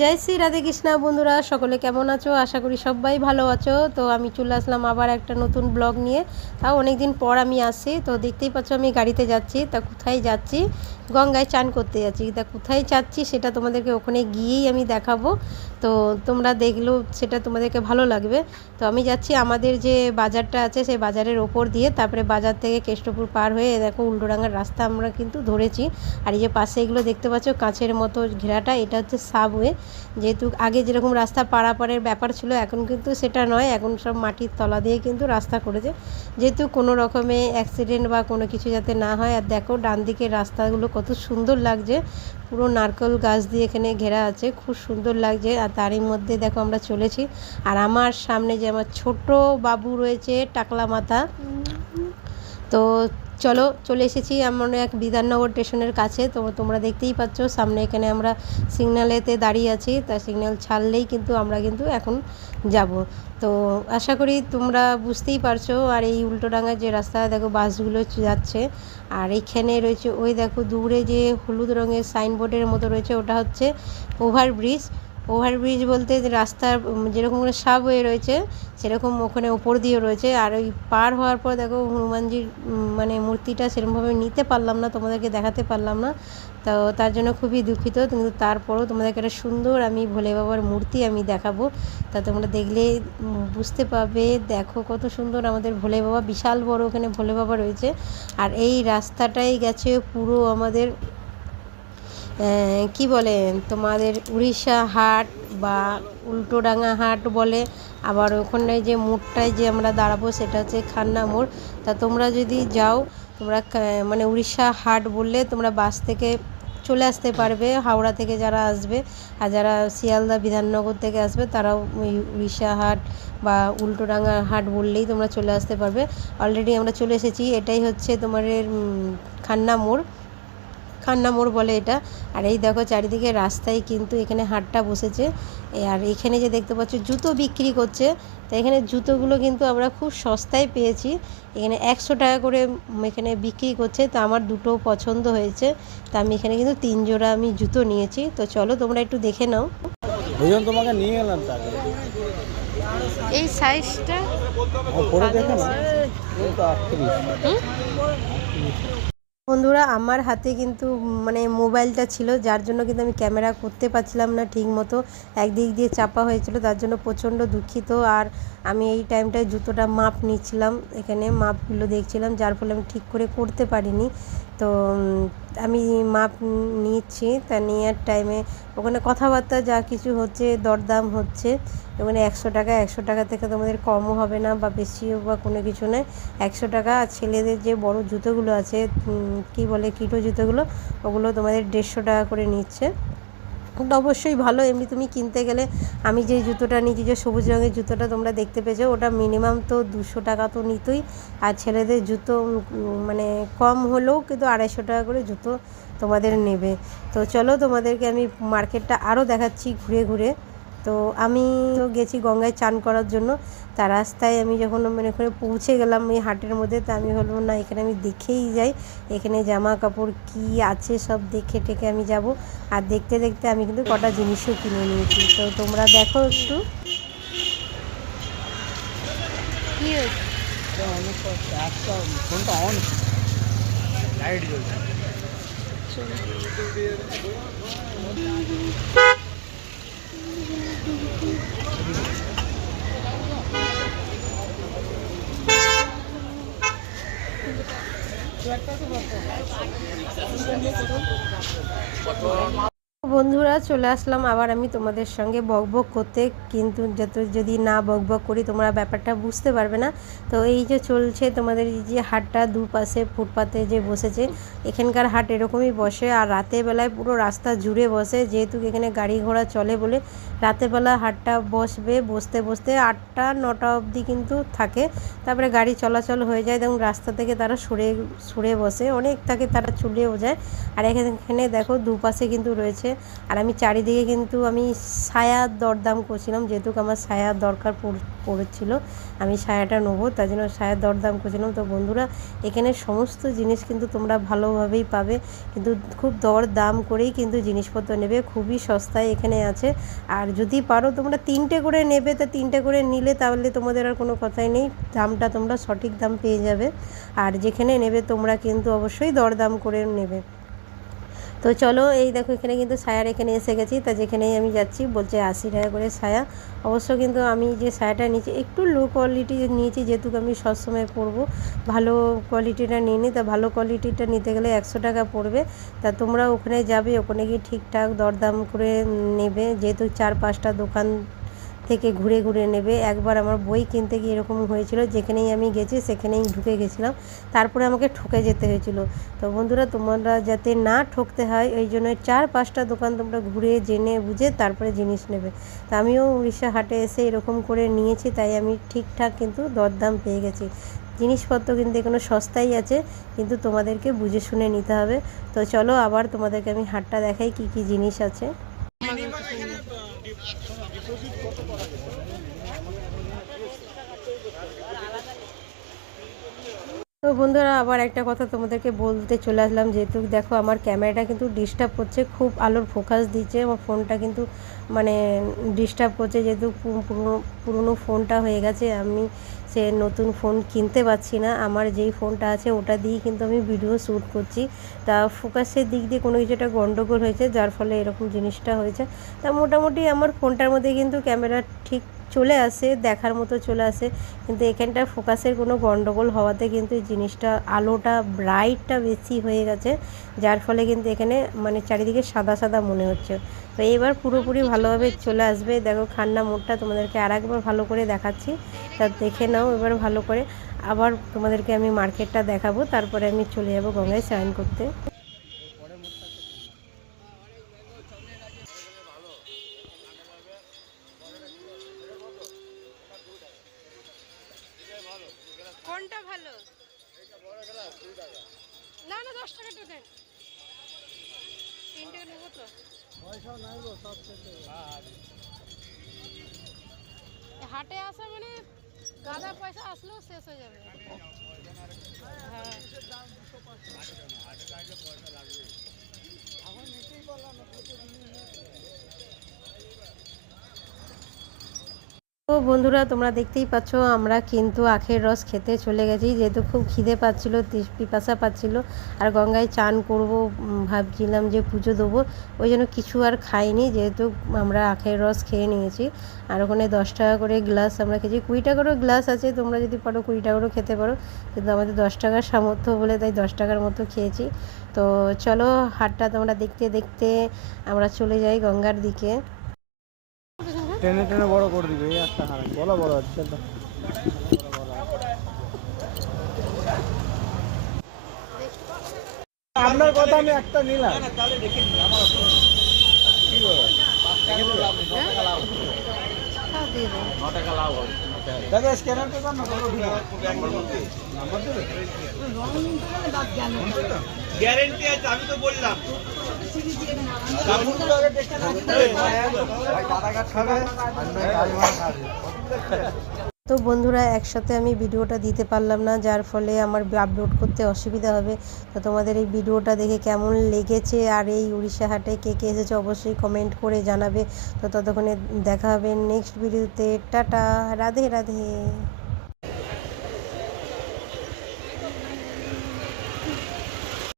জয় শ্রী রাধে কৃষ্ণা বন্ধুরা, সকলে কেমন আছো? আশা করি সবাই ভালো আছো। তো আমি চলে আসলাম আবার একটা নতুন ব্লগ নিয়ে। তাও অনেক দিন পর আমি আসি তো দেখতেই পাচ্ছ আমি গাড়িতে যাচ্ছি। তা কোথায় যাচ্ছি? গঙ্গায় চান করতে যাচ্ছি। তা কোথায় যাচ্ছি সেটা তোমাদেরকে ওখানে গিয়েই আমি দেখাবো। তো তোমরা দেখলেও সেটা তোমাদেরকে ভালো লাগবে। তো আমি যাচ্ছি আমাদের যে বাজারটা আছে, সেই বাজারের ওপর দিয়ে। তারপরে বাজার থেকে কেষ্টপুর পার হয়ে দেখো উল্টোডাঙ্গার রাস্তা আমরা কিন্তু ধরেছি। আর এই যে পাশে এগুলো দেখতে পাচ্ছ, কাঁচের মতো ঘেরাটা। এটা হচ্ছে সাবওয়ে। যেহেতু আগে যেরকম রাস্তা পারাপারের ব্যাপার ছিল, এখন কিন্তু সেটা নয়। এখন সব মাটির তলা দিয়ে কিন্তু রাস্তা করেছে। যেহেতু কোনো রকমে অ্যাক্সিডেন্ট বা কোনো কিছু যাতে না হয়, আর দেখো ডান দিকের রাস্তাগুলো কত সুন্দর লাগছে। পুরো নারকেল গাছ দিয়ে এখানে ঘেরা আছে, খুব সুন্দর লাগছে। আর তারই মধ্যে দেখো আমরা চলেছি। আর আমার সামনে যে আমার ছোট বাবু রয়েছে, টাকলা মাথা তো চলো, চলে এসেছি এমন এক বিধাননগর স্টেশনের কাছে। তো তোমরা দেখতেই পাচ্ছ, সামনে এখানে আমরা সিগন্যালেতে দাঁড়িয়ে আছি। তা সিগন্যাল ছাড়লেই কিন্তু আমরা কিন্তু এখন যাব। তো আশা করি তোমরা বুঝতেই পারছ, আর এই উল্টোডাঙ্গার যে রাস্তা, দেখো বাসগুলো যাচ্ছে। আর এইখানে রয়েছে, ওই দেখো দূরে যে হলুদ রঙের সাইনবোর্ডের মতো রয়েছে, ওটা হচ্ছে ওভারব্রিজ। ওভারব্রিজ বলতে রাস্তার যেরকম করে সাবওয়ে রয়েছে, সেরকম ওখানে ওপর দিয়ে রয়েছে। আর ওই পার হওয়ার পর দেখো, হনুমানজির মানে মূর্তিটা সেরকমভাবে নিতে পারলাম না, তোমাদেরকে দেখাতে পারলাম না। তো তার জন্য খুবই দুঃখিত, কিন্তু তারপরেও তোমাদেরকে একটা সুন্দর আমি ভোলে বাবার মূর্তি আমি দেখাবো। তা তোমরা দেখলে বুঝতে পারবে, দেখো কত সুন্দর আমাদের ভোলে বাবা, বিশাল বড় ওখানে ভোলে বাবা রয়েছে। আর এই রাস্তাটাই গেছে পুরো আমাদের কি বলে, তোমাদের উড়িষ্যা হাট বা উল্টোডাঙ্গা হাট বলে, আবার ওখানে যে মোড়টায় যে আমরা দাঁড়াবো সেটা হচ্ছে খান্না মোড়। তা তোমরা যদি যাও, তোমরা মানে উড়িষ্যা হাট বললে তোমরা বাস থেকে চলে আসতে পারবে, হাওড়া থেকে যারা আসবে, আর যারা শিয়ালদা বিধাননগর থেকে আসবে, তারাও উড়িষ্যা হাট বা উল্টোডাঙ্গা হাট বললেই তোমরা চলে আসতে পারবে। অলরেডি আমরা চলে এসেছি, এটাই হচ্ছে তোমাদের খান্না মোড়। খান্না মোড় বলে এটা। আর এই দেখো চারিদিকে রাস্তায় কিন্তু এখানে হাটটা বসেছে। আর এখানে যে দেখতে পাচ্ছ জুতো বিক্রি করছে। তো এখানে জুতোগুলো কিন্তু আমরা খুব সস্তায় পেয়েছি। এখানে একশো টাকা করে এখানে বিক্রি করছে। তো আমার দুটো পছন্দ হয়েছে। তা আমি এখানে কিন্তু তিন জোড়া আমি জুতো নিয়েছি। তো চলো তোমরা একটু দেখে নাও। তোমাকে নিয়ে গেলাম তাকে এই সাইজটা পরে দেখে না বন্ধুরা, আমার হাতে কিন্তু মানে মোবাইলটা ছিল, যার জন্য কিন্তু আমি ক্যামেরা করতে পারছিলাম না ঠিক মতো। একদিক দিয়ে চাপা হয়েছিল, তার জন্য প্রচণ্ড দুঃখিত। আর আমি এই টাইমটায় জুতোটা মাপ নিচ্ছিলাম, এখানে মাপগুলো দেখছিলাম, যার ফলে আমি ঠিক করে করতে পারিনি। তো আমি মাপ নিচ্ছি, তা নেওয়ার টাইমে ওখানে কথাবার্তা যা কিছু হচ্ছে, দরদাম হচ্ছে। ওখানে একশো টাকা একশো টাকা থেকে তোমাদের কমও হবে না বা বেশিও বা কোনো কিছু নয়। একশো টাকা আর ছেলেদের যে বড় জুতোগুলো আছে কি বলে, কিটো জুতোগুলো, ওগুলো তোমাদের দেড়শো টাকা করে নিচ্ছে। ওটা অবশ্যই ভালো। এমনি তুমি কিনতে গেলে আমি যে জুতোটা নিয়েছি, যে সবুজ রঙের জুতোটা তোমরা দেখতে পেয়েছ, ওটা মিনিমাম তো দুশো টাকা তো নিতই। আর ছেলেদের জুতো মানে কম হলেও কিন্তু আড়াইশো টাকা করে জুতো তোমাদের নেবে। তো চলো তোমাদেরকে আমি মার্কেটটা আরও দেখাচ্ছি ঘুরে ঘুরে। তো আমি তো গেছি গঙ্গায় চান করার জন্য। তা রাস্তায় আমি যখন মানে করে পৌঁছে গেলাম এই হাটের মধ্যে তা আমি হলো না এখানে আমি দেখেই যাই। এখানে জামা কাপড় কি আছে সব দেখে টেকে আমি যাব। আর দেখতে দেখতে আমি কিন্তু কটা জিনিসও কিনে নিয়েছি। তো তোমরা দেখো একটু। কি একটা জ্বলছে বন্ধুরা, চলে আসলাম আবার আমি তোমাদের সঙ্গে বকবক করতে। কিন্তু যত যদি না বকবক করি, তোমরা ব্যাপারটা বুঝতে পারবে না। তো এই যে চলছে তোমাদের এই যে হাটটা দুপাশে, ফুটপাতে যে বসেছে, এখানকার হাট এরকমই বসে। আর রাতের বেলায় পুরো রাস্তা জুড়ে বসে। যেহেতু এখানে গাড়ি ঘোড়া চলে বলে রাতের বেলা হাটটা বসবে। বসতে বসতে আটটা, নটা অবধি কিন্তু থাকে। তারপরে গাড়ি চলাচল হয়ে যায়। এবং রাস্তা থেকে তারা সরে সরে বসে। অনেক থাকে তারা চলেও যায়। আর এখানে দেখো দুপাশে কিন্তু রয়েছে আর আমি চারিদিকে কিন্তু আমি সায়ার দরদাম করছিলাম যেহেতু আমার সায়ার দরকার পড়- পড়েছিল, আমি সায়াটা নেব তাই জন্য সায়ার দরদাম করছিলাম। তো বন্ধুরা, এখানে সমস্ত জিনিস কিন্তু তোমরা ভালোভাবেই পাবে, কিন্তু খুব দর দাম করেই কিন্তু জিনিসপত্র নেবে, খুবই সস্তায় এখানে আছে। আর যদি পারো তোমরা তিনটে করে নেবে, তা তিনটে করে নিলে তাহলে তোমাদের আর কোনো কথাই নেই, দামটা তোমরা সঠিক দাম পেয়ে যাবে। আর যেখানে নেবে তোমরা কিন্তু অবশ্যই দরদাম করে নেবে। তো চলো, এই দেখো এখানে কিন্তু সায়ার এখানে এসে গেছি। তা যেখানেই আমি যাচ্ছি, বলছে আশি টাকা করে সায়া অবশ্য কিন্তু আমি যে সায়াটা নিয়েছি, একটু লো কোয়ালিটি নিয়েছি, যেহেতু আমি সবসময় পরবো, ভালো কোয়ালিটিটা নিয়ে নিই তা ভালো কোয়ালিটিটা নিতে গেলে একশো টাকা পড়বে। তা তোমরা ওখানে যাবে, ওখানে গিয়ে ঠিকঠাক দরদাম করে নেবে। যেহেতু চার পাঁচটা দোকান থেকে ঘুরে ঘুরে নেবে। একবার আমার বই কিনতে গিয়ে এরকম হয়েছিল, যেখানেই আমি গেছি সেখানেই ঢুকে গেছিলাম। তারপরে আমাকে ঠকে যেতে হয়েছিল। তো বন্ধুরা, তোমরা যাতে না ঠকতে হয় ওই জন্য চার পাঁচটা দোকান তোমরা ঘুরে, জেনে, বুঝে তারপরে জিনিস নেবে। তা আমিও উড়িষ্যা হাটে এসে এরকম করে নিয়েছি, তাই আমি ঠিকঠাক কিন্তু দরদাম পেয়ে গেছি। জিনিসপত্র কিন্তু এখানে সস্তাই আছে, কিন্তু তোমাদেরকে বুঝে শুনে নিতে হবে। তো চলো আবার তোমাদেরকে আমি হাটটা দেখাই কি কি জিনিস আছে। বন্ধুরা, আবার একটা কথা তোমাদেরকে বলতে চলে আসলাম। যেহেতু দেখো, আমার ক্যামেরাটা কিন্তু ডিস্টার্ব করছে, খুব আলোর ফোকাস দিচ্ছে, আমার ফোনটা কিন্তু মানে ডিস্টার্ব করছে। যেহেতু পুরনো পুরনো ফোনটা হয়ে গেছে, আমি সে নতুন ফোন কিনতে পারছি না। আমার যেই ফোনটা আছে, ওটা দিয়েই কিন্তু আমি ভিডিও শ্যুট করছি। তা ফোকাসের দিক দিয়ে কোনো কিছু একটা গণ্ডগোল হয়েছে, যার ফলে এরকম জিনিসটা হয়েছে। তা মোটামুটি আমার ফোনটার মধ্যে কিন্তু ক্যামেরা ঠিক চলে আসে, দেখার মতো চলে আসে। কিন্তু এখানটা ফোকাসের কোনো গন্ডগোল হওয়াতে কিন্তু এই জিনিসটা, আলোটা ব্রাইটটা বেশি হয়ে গেছে। যার ফলে কিন্তু এখানে মানে চারিদিকে সাদা সাদা মনে হচ্ছে। তো এবার পুরোপুরি ভালোভাবে চলে আসবে। দেখো খান্না মোড়টা তোমাদেরকে আর একবার ভালো করে দেখাচ্ছি। তা দেখে নাও এবার ভালো করে। আবার তোমাদেরকে আমি মার্কেটটা দেখাবো। তারপরে আমি চলে যাব গঙ্গায় স্নান করতে। না তিনটে টাকাটা তো। পয়সা নাই গো সব এ হাটে আসা মানে গাদা পয়সা আসলেও শেষ হয়ে যাবে। হ্যাঁ। তো বন্ধুরা, তোমরা দেখতেই পাচ্ছ, আমরা কিন্তু আখের রস খেতে চলে গেছি। যেহেতু খুব খিদে পাচ্ছিল পিপাসা পাচ্ছিল, আর গঙ্গায় চান করব ভাবছিলাম যে পুজো দেবো। ওই জন্য কিছু আর খাইনি, যেহেতু আমরা আখের রস খেয়ে নিয়েছি। আর ওখানে দশ টাকা করে গ্লাস আমরা খেয়েছি। কুড়ি টাকারও গ্লাস আছে, তোমরা যদি পারো কুড়ি টাকারও খেতে পারো। কিন্তু আমাদের দশ টাকার সামর্থ্য বলে তাই দশ টাকার মতো খেয়েছি। তো চলো, হাটটা তোমরা দেখতে দেখতে আমরা চলে যাই গঙ্গার দিকে। টেনে টেনে বড় করে দিবে, এই একটা হারাম বলো বড় হচ্ছে আপনার কথা আমি একটা নিলাম। দাদা স্ক্যানার তো না বড় নাম্বার দেবে? গ্যারেন্টি আছে, আমি তো বললাম। তো বন্ধুরা, একসাথে আমি ভিডিওটা দিতে পারলাম না, যার ফলে আমার আপলোড করতে অসুবিধা হবে। তো তোমাদের এই ভিডিওটা দেখে কেমন লেগেছে আর এই উড়িষ্যা হাটে কে কে এসেছে অবশ্যই কমেন্ট করে জানাবে। তো ততক্ষণে দেখা হবে নেক্সট ভিডিওতে টাটা, রাধে রাধে।